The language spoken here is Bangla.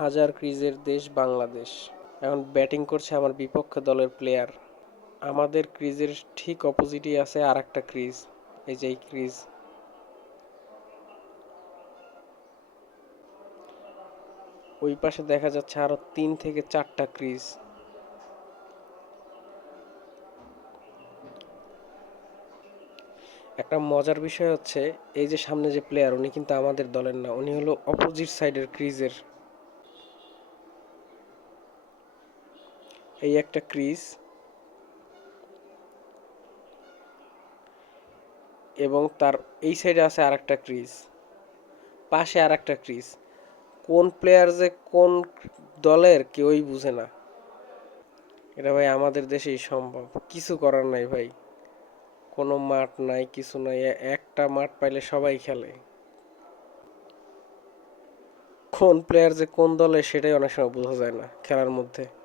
হাজার ক্রিজের দেশ বাংলাদেশ। এখন ব্যাটিং করছে আমার বিপক্ষ দলের প্লেয়ার আমাদের ক্রিজের ঠিক অপোজিটই আছে আর একটা ক্রিজ, এই যে এই ক্রিজ। ওই পাশে দেখা যাচ্ছে আরও তিন থেকে চারটা ক্রিজ। একটা মজার বিষয় হচ্ছে, এই যে সামনে যে প্লেয়ার উনি কিন্তু আমাদের দলের না, উনি হলো অপোজিট সাইডের ক্রিজের এই একটা ক্রিজ এবং তার এই সাইডে আছে আর একটা ক্রিজ। পাশে আর একটা ক্রিজ। কোন প্লেয়ার যে কোন দলের কেউই বুঝে না। এটা ভাই আমাদের দেশেই সম্ভব। কিছু করার নাই ভাই। কোনো মাঠ নাই, কিছু নাই। একটা মাঠ পাইলে সবাই খেলে। কোন প্লেয়ার যে কোন দলে সেটাই অনেক সময় বোঝা যায় না খেলার মধ্যে।